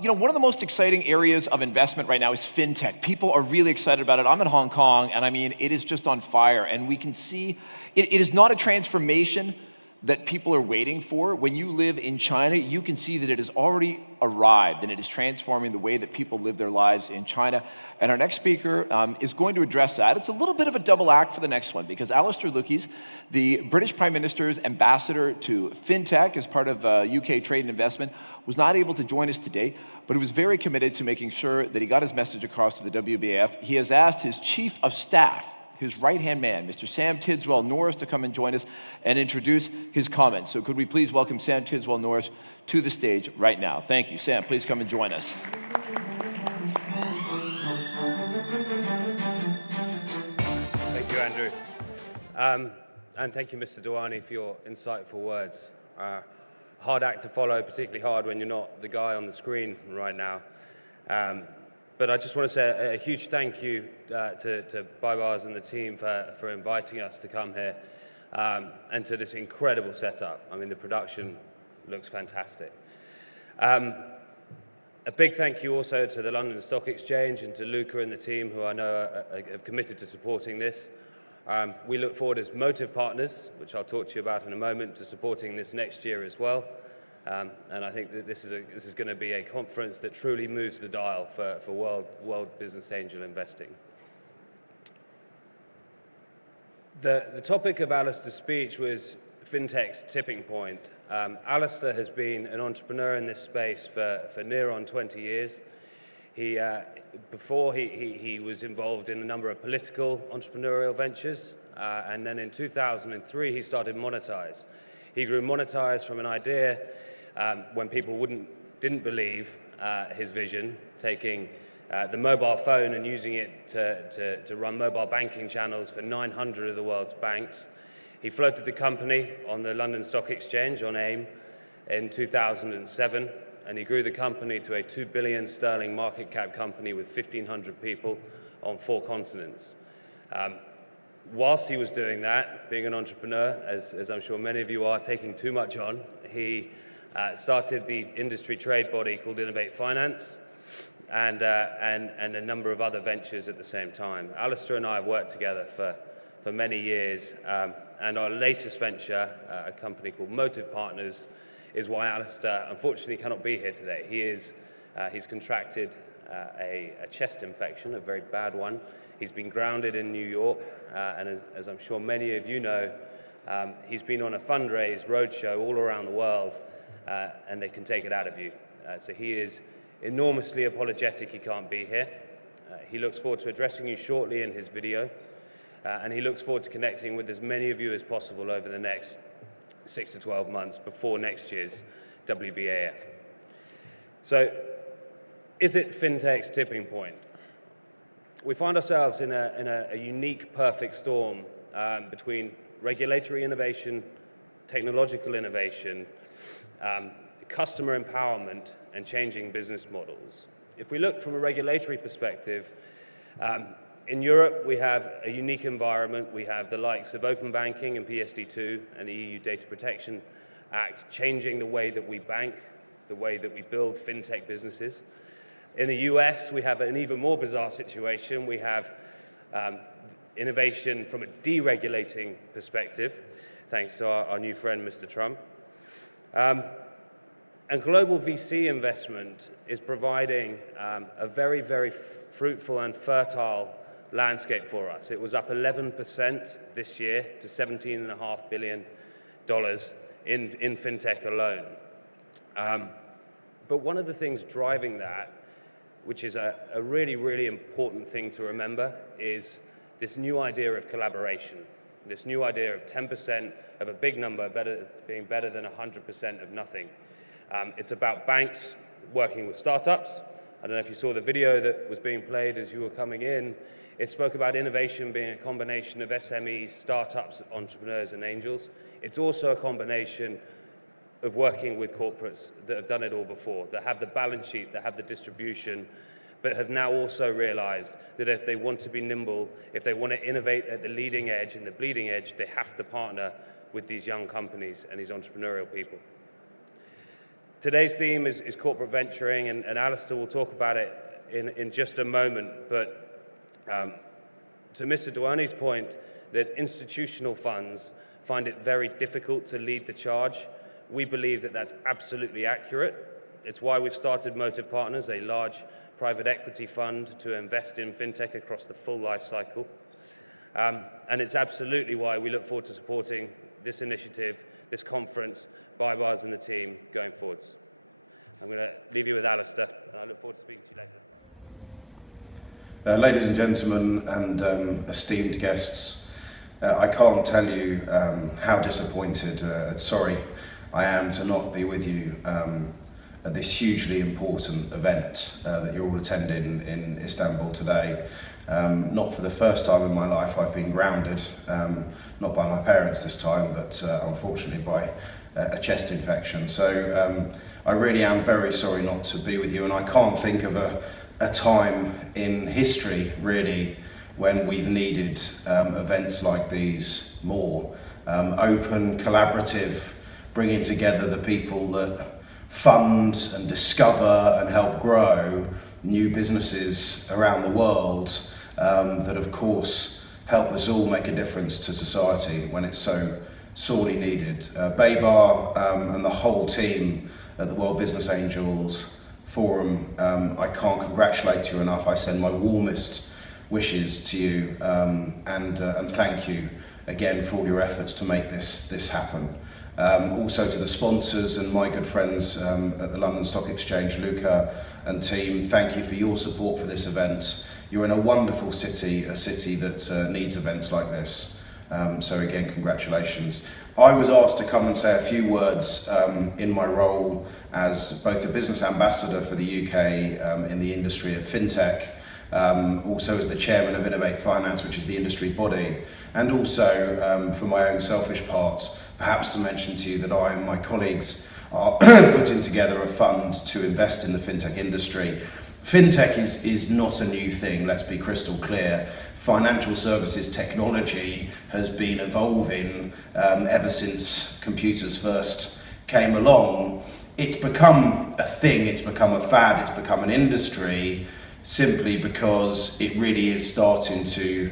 You know, one of the most exciting areas of investment right now is fintech. People are really excited about it. I'm in Hong Kong, and I mean, it is just on fire. And we can see it is not a transformation that people are waiting for. When you live in China, you can see that it has already arrived, and it is transforming the way that people live their lives in China. And our next speaker is going to address that. It's a little bit of a double act for the next one, because Alistair Lucas, the British Prime Minister's ambassador to fintech as part of UK Trade and Investment, was not able to join us today, but he was very committed to making sure that he got his message across to the WBAF. He has asked his chief of staff, his right-hand man, Mr. Sam Tidswell Norris, to come and join us and introduce his comments. So could we please welcome Sam Tidswell Norris to the stage right now? Thank you. Sam, please come and join us. Thank you, Andrew. And thank you, Mr. Dewani, for your insightful words. Hard act to follow, particularly hard when you're not the guy on the screen right now. But I just want to say a huge thank you to Baibars and the team for inviting us to come here and to this incredible setup. I mean, the production looks fantastic. A big thank you also to the London Stock Exchange and to Luca and the team, who I know have committed to supporting this. We look forward as motive partners, which I'll talk to you about in a moment, to supporting this next year as well. And I think that this is going to be a conference that truly moves the dial for world business angel investing. The topic of Alistair's speech was fintech's tipping point. Alistair has been an entrepreneur in this space for near on 20 years. Before he was involved in a number of political entrepreneurial ventures, and then in 2003 he started Monetize. He grew Monetize from an idea when people didn't believe his vision, taking the mobile phone and using it to run mobile banking channels for 900 of the world's banks. He floated the company on the London Stock Exchange on AIM in 2007, and he grew the company to a 2 billion sterling market cap company with 1,500 people on 4 continents. Whilst he was doing that, being an entrepreneur, as I'm sure many of you are, taking too much on, he started the industry trade body called Innovate Finance and a number of other ventures at the same time. Alistair and I have worked together for many years, and our latest venture, a company called Motive Partners, is why Alistair unfortunately cannot be here today. He's contracted a chest infection, a very bad one. He's been grounded in New York, and as I'm sure many of you know, he's been on a fundraise roadshow all around the world, and they can take it out of you. So he is enormously apologetic he can't be here. He looks forward to addressing you shortly in his video, and he looks forward to connecting with as many of you as possible over the next 6 to 12 months before next year's WBAF. So, is it fintech's tipping point? We find ourselves in a unique, perfect storm between regulatory innovation, technological innovation, customer empowerment, and changing business models. If we look from a regulatory perspective, in Europe, we have a unique environment. We have the likes of open banking and PSD2 and the EU Data Protection Act changing the way that we bank, the way that we build fintech businesses. In the US, we have an even more bizarre situation. We have innovation from a deregulating perspective, thanks to our new friend, Mr. Trump. And global VC investment is providing a very, very fruitful and fertile landscape for us. It was up 11% this year to $17.5 billion in fintech alone. But one of the things driving that, which is a really, really important thing to remember, is this new idea of collaboration, this new idea of 10% of a big number being better than 100% of nothing. It's about banks working with startups. I don't know if you saw the video that was being played as you were coming in. It spoke about innovation being a combination of SMEs, startups, entrepreneurs, and angels. It's also a combination of working with corporates that have done it all before, that have the balance sheet, that have the distribution, but have now also realized that if they want to be nimble, if they want to innovate at the leading edge and the bleeding edge, they have to partner with these young companies and these entrepreneurial people. Today's theme is corporate venturing, and Alistair will talk about it in just a moment. But to Mr. Dewani's point, that institutional funds find it very difficult to lead the charge, we believe that that's absolutely accurate. It's why we've started Motive Partners, a large private equity fund to invest in fintech across the full life cycle. And it's absolutely why we look forward to supporting this initiative, this conference, by Bars and the team going forwards. I'm going to leave you with Alistair, and I look forward to speaking to you later. Ladies and gentlemen and esteemed guests, I can't tell you how disappointed and sorry I am to not be with you at this hugely important event that you're all attending in Istanbul today. Not for the first time in my life I've been grounded, not by my parents this time, but unfortunately by a chest infection. So I really am very sorry not to be with you, and I can't think of a time in history really when we've needed events like these more. Open, collaborative, bringing together the people that fund and discover and help grow new businesses around the world that of course help us all make a difference to society when it's so sorely needed. Baybar and the whole team at the World Business Angels Forum, I can't congratulate you enough. I send my warmest wishes to you and thank you again for all your efforts to make this happen. Also to the sponsors and my good friends at the London Stock Exchange, Luca and team, thank you for your support for this event. You're in a wonderful city, a city that needs events like this. So again, congratulations. I was asked to come and say a few words in my role as both the business ambassador for the UK in the industry of fintech, also as the chairman of Innovate Finance, which is the industry body, and also for my own selfish part, perhaps to mention to you that I and my colleagues are putting together a fund to invest in the fintech industry. Fintech is not a new thing, let's be crystal clear. Financial services technology has been evolving ever since computers first came along. It's become a thing, it's become a fad, it's become an industry simply because it really is starting to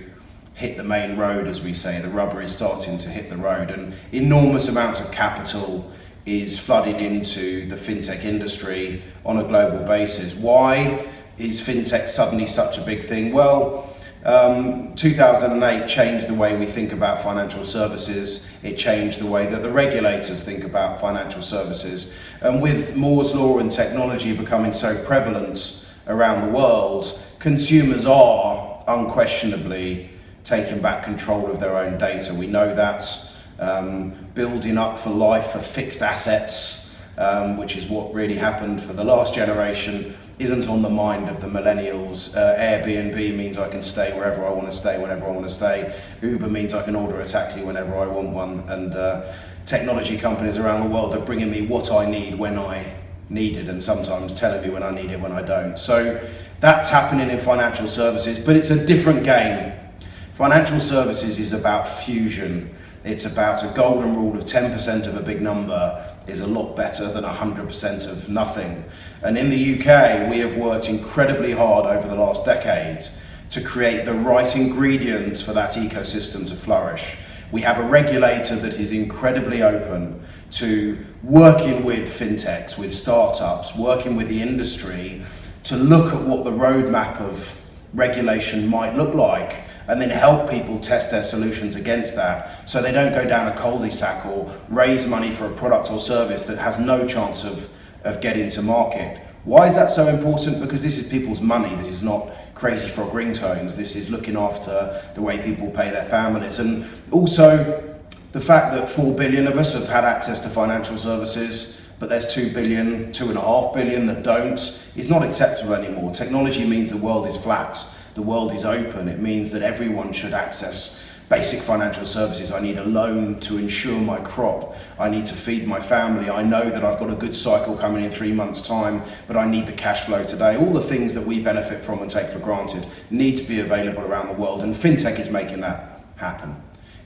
hit the main road, as we say. The rubber is starting to hit the road, and enormous amounts of capital is flooding into the fintech industry on a global basis. Why is fintech suddenly such a big thing? Well, 2008 changed the way we think about financial services. It changed the way that the regulators think about financial services. And with Moore's Law and technology becoming so prevalent around the world, consumers are unquestionably taking back control of their own data. We know that. Building up for life for fixed assets, which is what really happened for the last generation, isn't on the mind of the millennials. Airbnb means I can stay wherever I want to stay, whenever I want to stay. Uber means I can order a taxi whenever I want one. And technology companies around the world are bringing me what I need when I need it, and sometimes telling me when I need it when I don't. So that's happening in financial services, but it's a different game. Financial services is about fusion. It's about a golden rule of 10% of a big number is a lot better than 100% of nothing. And in the UK, we have worked incredibly hard over the last decade to create the right ingredients for that ecosystem to flourish. We have a regulator that is incredibly open to working with fintechs, with startups, working with the industry to look at what the roadmap of regulation might look like, and then help people test their solutions against that so they don't go down a cul-de-sac or raise money for a product or service that has no chance of getting to market. Why is that so important? Because this is people's money. This is not crazy frog ringtones. This is looking after the way people pay their families. And also the fact that 4 billion of us have had access to financial services, but there's 2 billion, 2.5 billion that don't, is not acceptable anymore. Technology means the world is flat. The world is open. It means that everyone should access basic financial services. I need a loan to insure my crop. I need to feed my family. I know that I've got a good cycle coming in 3 months' time, but I need the cash flow today. All the things that we benefit from and take for granted need to be available around the world, and fintech is making that happen.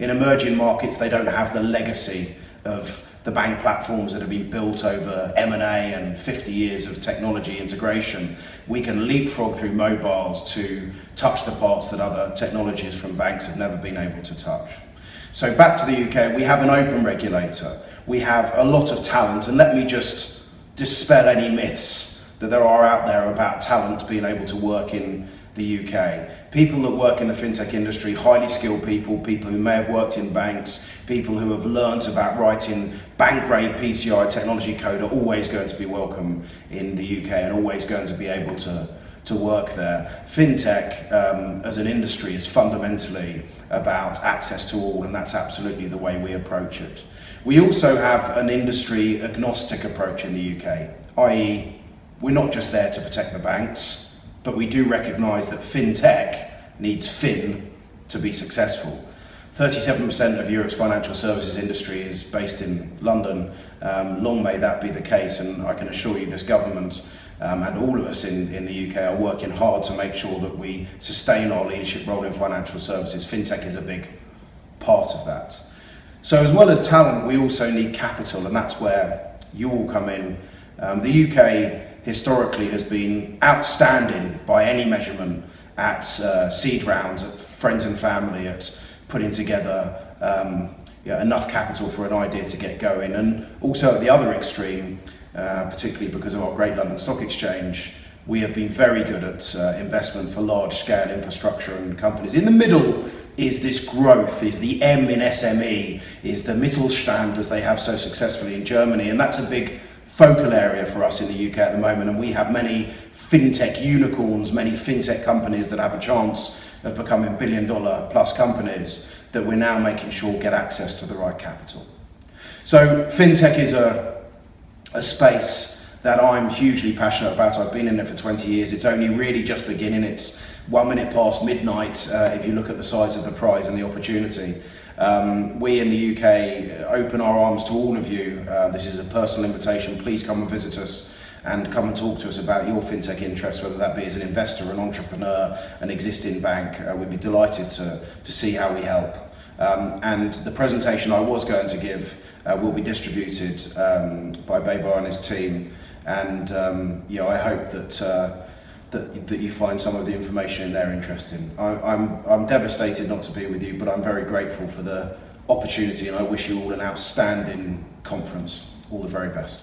In emerging markets, they don't have the legacy of the bank platforms that have been built over M&A and 50 years of technology integration, we can leapfrog through mobiles to touch the parts that other technologies from banks have never been able to touch. So back to the UK, we have an open regulator. We have a lot of talent, and let me just dispel any myths that there are out there about talent being able to work in the UK. People that work in the fintech industry, highly skilled people, people who may have worked in banks, people who have learnt about writing bank-grade PCI technology code are always going to be welcome in the UK and always going to be able to work there. Fintech as an industry is fundamentally about access to all, and that's absolutely the way we approach it. We also have an industry agnostic approach in the UK, i.e. we're not just there to protect the banks, but we do recognise that fintech needs fin to be successful. 37% of Europe's financial services industry is based in London. Long may that be the case, and I can assure you this government and all of us in the UK are working hard to make sure that we sustain our leadership role in financial services. Fintech is a big part of that. So as well as talent, we also need capital, and that's where you all come in. The UK historically has been outstanding by any measurement at seed rounds, at friends and family, at putting together enough capital for an idea to get going. And also at the other extreme, particularly because of our great London Stock Exchange, we have been very good at investment for large-scale infrastructure and companies. In the middle is this growth, is the M in SME, is the Mittelstand, as they have so successfully in Germany, and that's a big focal area for us in the UK at the moment, and we have many fintech unicorns, many fintech companies that have a chance of becoming billion-dollar plus companies that we're now making sure get access to the right capital. So fintech is a space that I'm hugely passionate about. I've been in it for 20 years. It's only really just beginning. It's 1 minute past midnight if you look at the size of the prize and the opportunity. We in the UK open our arms to all of you. This is a personal invitation. Please come and visit us and come and talk to us about your fintech interests, whether that be as an investor, an entrepreneur, an existing bank. We'd be delighted to see how we help. And the presentation I was going to give will be distributed by Baybar and his team. And I hope that you find some of the information in there interesting. I'm devastated not to be with you, but I'm very grateful for the opportunity, and I wish you all an outstanding conference. All the very best.